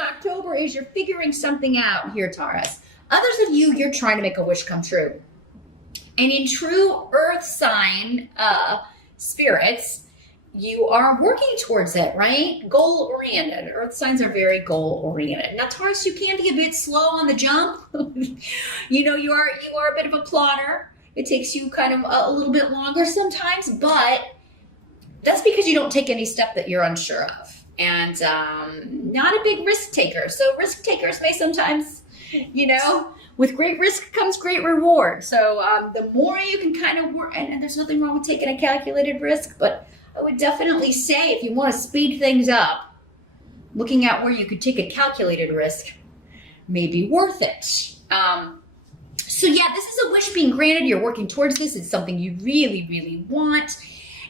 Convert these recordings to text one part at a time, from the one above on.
October is you're figuring something out here, Taurus. Others of you, you're trying to make a wish come true. And in true earth sign spirits, you are working towards it, right? Goal oriented. Earth signs are very goal oriented. Now, Taurus, you can be a bit slow on the jump. You are a bit of a plotter. It takes you kind of a little bit longer sometimes, but that's because you don't take any step that you're unsure of. And not a big risk taker. So risk takers may sometimes, with great risk comes great reward. So the more you can kind of work, and there's nothing wrong with taking a calculated risk, but I would definitely say if you want to speed things up, looking at where you could take a calculated risk may be worth it. So yeah, this is a wish being granted. You're working towards this. It's something you really, really want.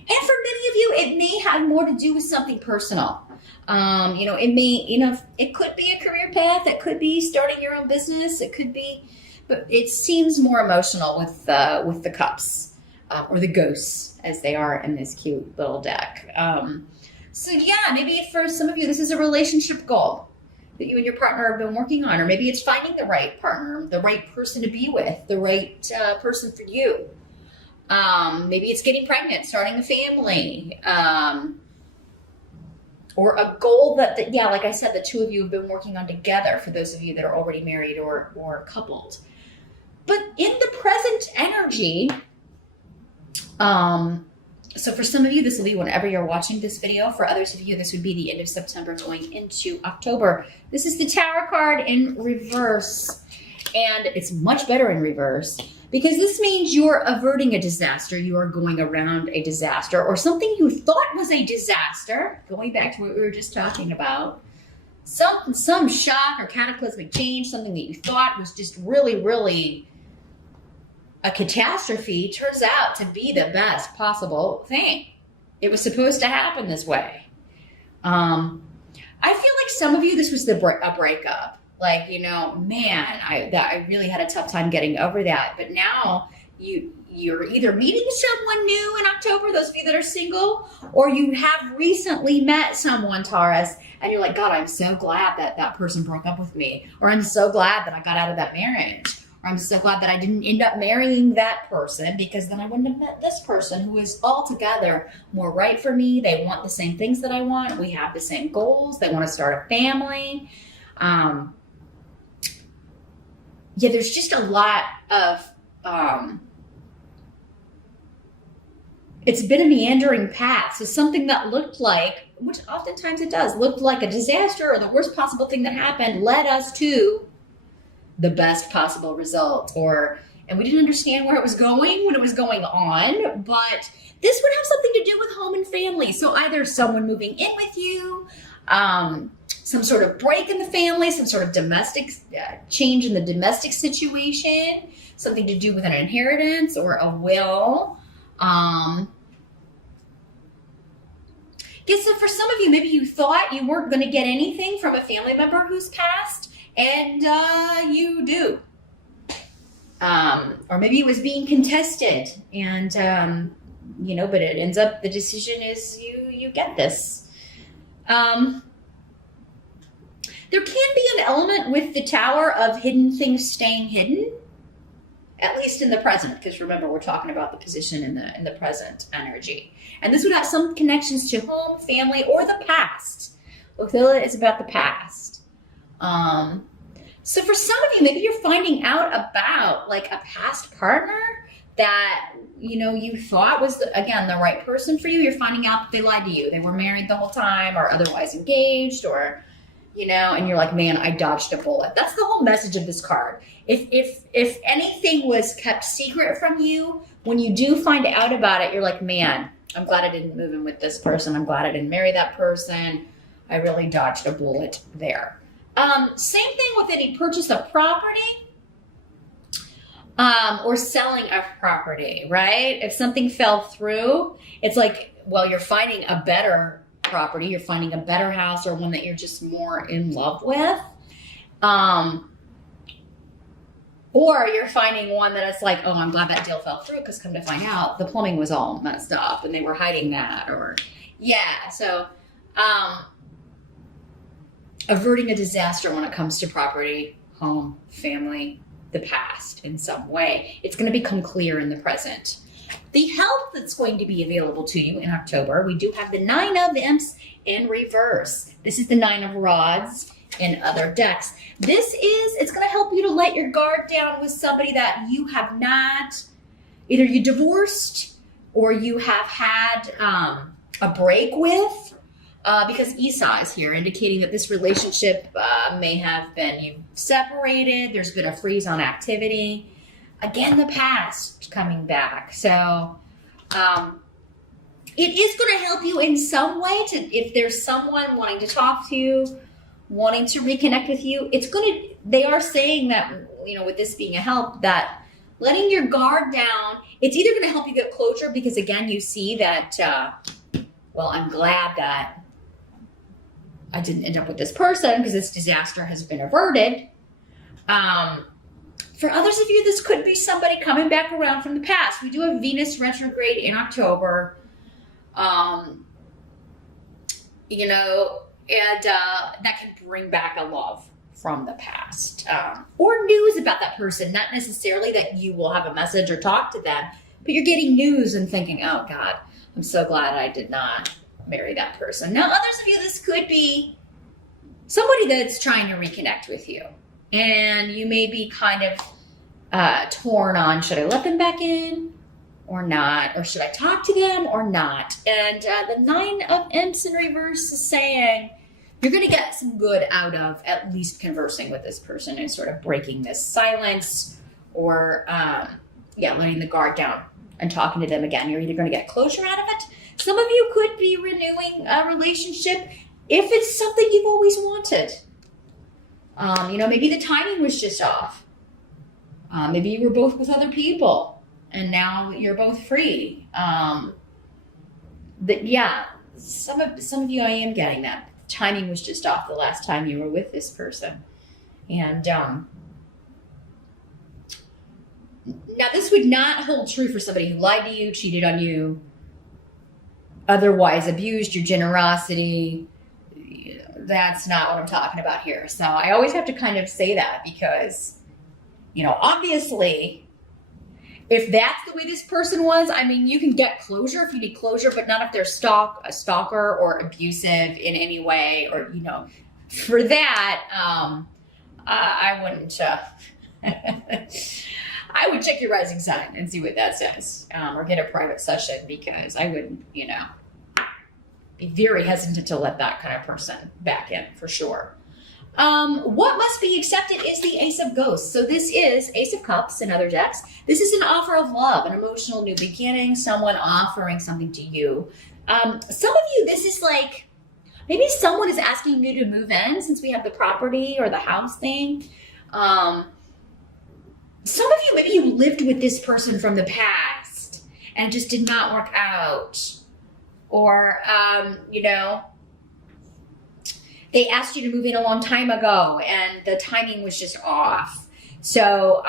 And for many of you, it may have more to do with something personal. It could be a career path. It could be starting your own business. It could be, but it seems more emotional with the cups or the ghosts as they are in this cute little deck. So yeah, maybe for some of you, this is a relationship goal that you and your partner have been working on, or maybe it's finding the right partner, the right person to be with, the right person for you. Maybe it's getting pregnant, starting a family, or a goal that, like I said, the two of you have been working on together for those of you that are already married or coupled. But in the present energy, so for some of you, this will be whenever you're watching this video. For others of you, this would be the end of September going into October. This is the Tower card in reverse, and it's much better in reverse because this means you're averting a disaster. You are going around a disaster or something you thought was a disaster, going back to what we were just talking about. Some shock or cataclysmic change, something that you thought was just really, really a catastrophe, turns out to be the best possible thing. It was supposed to happen this way. I feel like some of you, this was a breakup. Like, man, I really had a tough time getting over that. But now you're either meeting someone new in October, those of you that are single, or you have recently met someone, Taurus, and you're like, God, I'm so glad that person broke up with me. Or I'm so glad that I got out of that marriage. Or I'm so glad that I didn't end up marrying that person, because then I wouldn't have met this person who is altogether more right for me. They want the same things that I want. We have the same goals. They want to start a family. There's just a lot of, it's been a meandering path. So something that looked like, which oftentimes it does, looked like a disaster or the worst possible thing that happened, led us to the best possible result. And we didn't understand where it was going when it was going on, but this would have something to do with home and family. So either someone moving in with you, some sort of break in the family, some sort of domestic change in the domestic situation, something to do with an inheritance or a will. So for some of you, maybe you thought you weren't going to get anything from a family member who's passed, and you do. Or maybe it was being contested, and but it ends up, the decision is you get this. There can be an element with the Tower of hidden things staying hidden, at least in the present, because remember, we're talking about the position in the present energy. And this would have some connections to home, family, or the past. Othila is about the past. So for some of you, maybe you're finding out about like a past partner that, you thought was, the right person for you. You're finding out that they lied to you. They were married the whole time or otherwise engaged, or and you're like, man, I dodged a bullet. That's the whole message of this card. If anything was kept secret from you, when you do find out about it, you're like, man, I'm glad I didn't move in with this person. I'm glad I didn't marry that person. I really dodged a bullet there. Same thing with any purchase of property, or selling of property, right? If something fell through, it's like, well, you're finding a better property, you're finding a better house, or one that you're just more in love with. Or you're finding one that it's like, oh, I'm glad that deal fell through, because come to find out, the plumbing was all messed up and they were hiding that. Or, so averting a disaster when it comes to property, home, family, the past in some way. It's going to become clear in the present. The help that's going to be available to you in October, we do have the 9 of Imps in reverse. This is the 9 of Rods in other decks. It's going to help you to let your guard down with somebody that you have not, either you divorced or you have had a break with. Because Esau is here, indicating that this relationship may have been you separated. There's been a freeze on activity. Again, the past coming back. So it is going to help you in some way. If there's someone wanting to talk to you, wanting to reconnect with you, they are saying that, with this being a help, that letting your guard down, it's either going to help you get closure because, again, you see that, I'm glad that I didn't end up with this person because this disaster has been averted. For others of you, this could be somebody coming back around from the past. We do have Venus retrograde in October. And that can bring back a love from the past. Or news about that person. Not necessarily that you will have a message or talk to them, but you're getting news and thinking, oh God, I'm so glad I did not marry that person. Now, others of you, this could be somebody that's trying to reconnect with you. And you may be kind of torn on, should I let them back in or not? Or should I talk to them or not? And the 9 of Imps in reverse is saying you're going to get some good out of at least conversing with this person and sort of breaking this silence or, letting the guard down and talking to them again. You're either going to get closure out of it. Some of you could be renewing a relationship if it's something you've always wanted. Maybe the timing was just off. Maybe you were both with other people and now you're both free. Some of you, I am getting that. Timing was just off the last time you were with this person. And now this would not hold true for somebody who lied to you, cheated on you, otherwise abused your generosity. That's not what I'm talking about here. So I always have to kind of say that because, obviously, if that's the way this person was, you can get closure if you need closure, but not if they're a stalker or abusive in any way, or, for that, I wouldn't, I would check your rising sign and see what that says, or get a private session because I wouldn't, be very hesitant to let that kind of person back in for sure. What must be accepted is the Ace of Ghosts. So this is Ace of Cups in other decks. This is an offer of love, an emotional new beginning, someone offering something to you. Some of you, this is like, maybe someone is asking you to move in since we have the property or the house thing. Some of you, maybe you lived with this person from the past and it just did not work out. Or, they asked you to move in a long time ago and the timing was just off. So,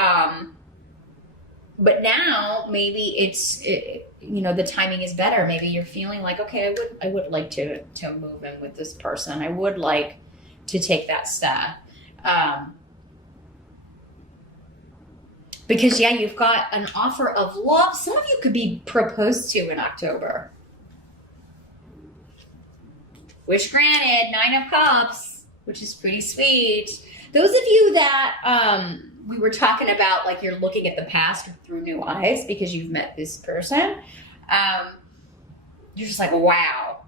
but now maybe the timing is better. Maybe you're feeling like, okay, I would like to move in with this person. I would like to take that step. Because you've got an offer of love. Some of you could be proposed to in October. Wish granted, 9 of Cups, which is pretty sweet. Those of you that we were talking about, like you're looking at the past through new eyes because you've met this person, you're just like, wow,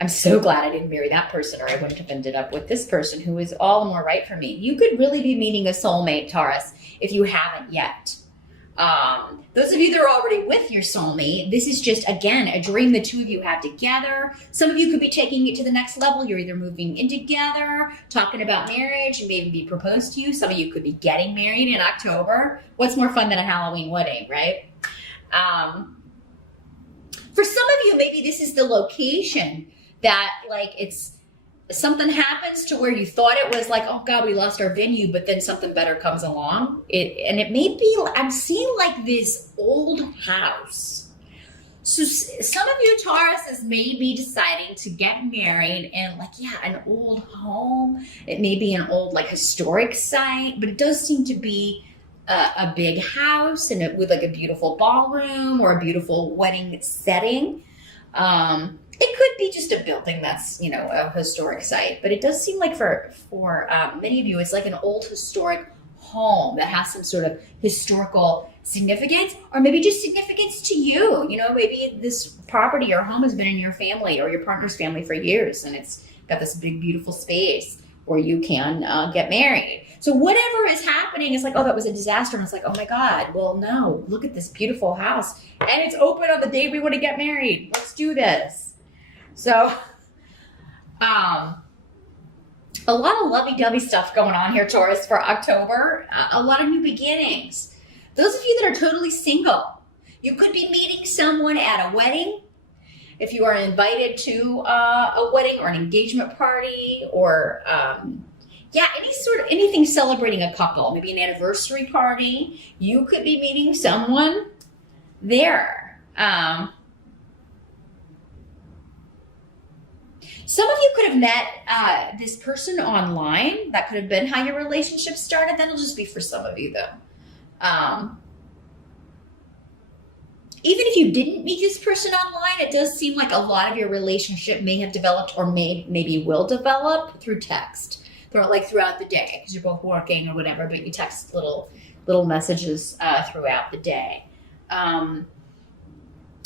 I'm so glad I didn't marry that person or I wouldn't have ended up with this person who is all the more right for me. You could really be meeting a soulmate, Taurus, if you haven't yet. Those of you that are already with your soulmate, this is just, again, a dream the two of you have together. Some of you could be taking it to the next level. You're either moving in together, talking about marriage, and maybe be proposed to you. Some of you could be getting married in October. What's more fun than a Halloween wedding, right? For some of you, maybe this is the location that, like, it's something happens to where you thought it was like, oh God, we lost our venue, but then something better comes along. And it may be, I'm seeing like this old house So some of you Tauruses may be deciding to get married in like, yeah, an old home. It may be an old like historic site, but it does seem to be a big house and with like a beautiful ballroom or a beautiful wedding setting. It could be just a building that's, you know, a historic site, but it does seem like for many of you, it's like an old historic home that has some sort of historical significance, or maybe just significance to you. You know, maybe this property or home has been in your family or your partner's family for years, and it's got this big, beautiful space where you can get married. So whatever is happening is like, oh, that was a disaster. And it's like, oh my God, well, no, look at this beautiful house. And it's open on the day we want to get married. Let's do this. So, a lot of lovey-dovey stuff going on here, Taurus, for October. A lot of new beginnings. Those of you that are totally single, you could be meeting someone at a wedding. If you are invited to a wedding or an engagement party, or anything celebrating a couple, maybe an anniversary party, you could be meeting someone there. Some of you could have met this person online. That could have been how your relationship started. That'll just be for some of you, though. Even if you didn't meet this person online, it does seem like a lot of your relationship may have developed or maybe will develop through text, throughout the day, because you're both working or whatever, but you text little messages throughout the day.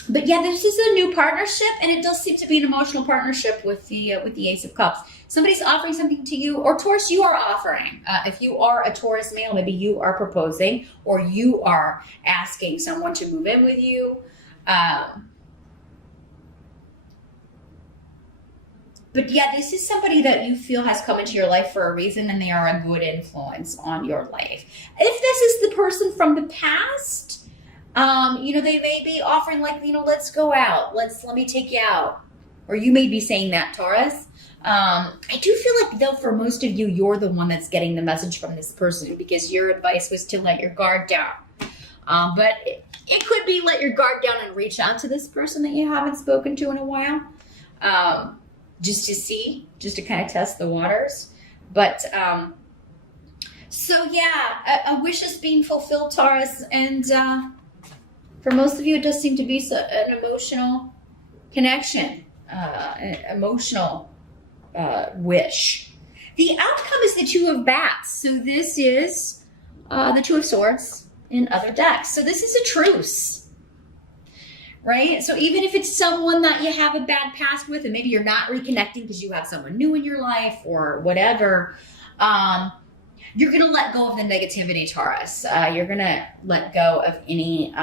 But yeah, this is a new partnership, and it does seem to be an emotional partnership with the Ace of Cups. Somebody's offering something to you, or Taurus, you are offering. If you are a Taurus male, maybe you are proposing, or you are asking someone to move in with you. But yeah, this is somebody that you feel has come into your life for a reason, and they are a good influence on your life. If this is the person from the past, they may be offering like, let's go out. Let me take you out. Or you may be saying that, Taurus. I do feel like, though, for most of you, you're the one that's getting the message from this person, because your advice was to let your guard down. But it could be let your guard down and reach out to this person that you haven't spoken to in a while. Just to kind of test the waters. But, so yeah, a wish is being fulfilled, Taurus. And, for most of you, it does seem to be an emotional connection, an emotional wish. The outcome is the Two of Bats. So this is the Two of Swords in other decks. So this is a truce, right? So even if it's someone that you have a bad past with, and maybe you're not reconnecting because you have someone new in your life or whatever, you're going to let go of the negativity, Taurus. You're going to let go of any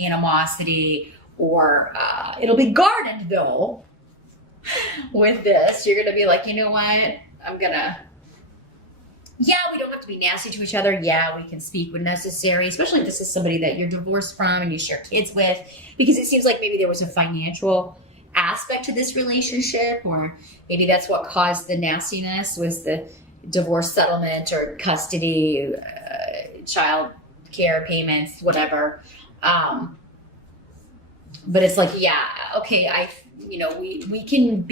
animosity, or it'll be guarded, though, with this. You're going to be like, you know what? Yeah, we don't have to be nasty to each other. Yeah, we can speak when necessary, especially if this is somebody that you're divorced from and you share kids with, because it seems like maybe there was a financial aspect to this relationship, or maybe that's what caused the nastiness, was the divorce settlement or custody, child care payments, whatever. But it's like, yeah, okay, we can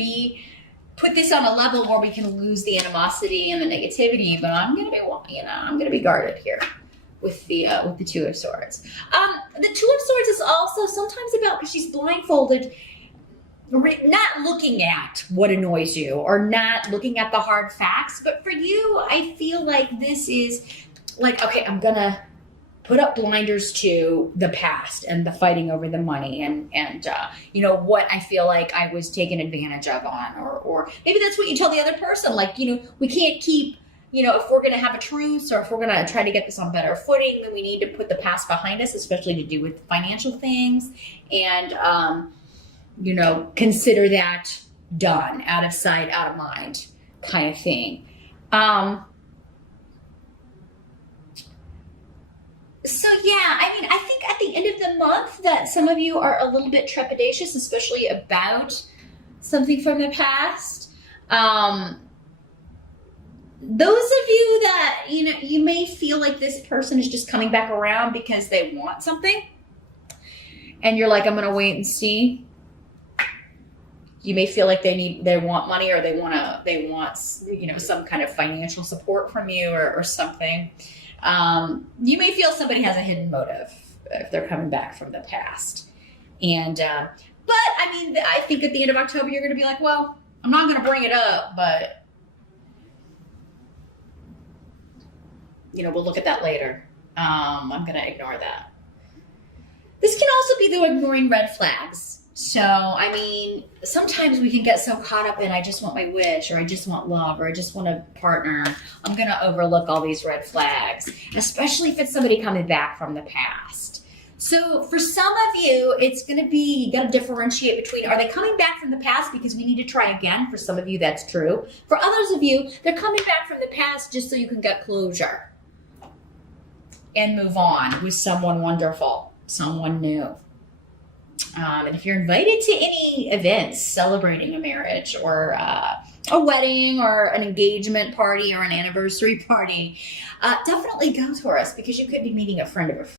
put this on a level where we can lose the animosity and the negativity, but I'm gonna be guarded here with the Two of Swords. The Two of Swords is also sometimes about, because she's blindfolded, not looking at what annoys you or not looking at the hard facts. But for you, I feel like this is like, okay, I'm gonna put up blinders to the past and the fighting over the money and what I feel like I was taken advantage of on, or maybe that's what you tell the other person, like, we can't keep, if we're going to have a truce, or if we're going to try to get this on better footing, then we need to put the past behind us, especially to do with financial things, and consider that done, out of sight, out of mind kind of thing. So yeah, I think at the end of the month that some of you are a little bit trepidatious, especially about something from the past. Those of you that, you may feel like this person is just coming back around because they want something. and you're like, I'm going to wait and see. You may feel like they want money, or they want, you know, some kind of financial support from you, or something. You may feel somebody has a hidden motive if they're coming back from the past. And, but I mean, I think at the end of October, you're going to be like, well, I'm not going to bring it up, but, you know, we'll look at that later. I'm going to ignore that. This can also be the ignoring red flags. So, I mean, sometimes we can get so caught up in, I just want my wish, or I just want love, or I just want a partner. I'm going to overlook all these red flags, especially if it's somebody coming back from the past. So for some of you, it's going to be, you got to differentiate between, are they coming back from the past because we need to try again? For some of you, that's true. For others of you, they're coming back from the past just so you can get closure and move on with someone wonderful, someone new. And if you're invited to any events celebrating a marriage, or a wedding, or an engagement party, or an anniversary party, definitely go, Taurus, because you could be meeting a friend of a friend.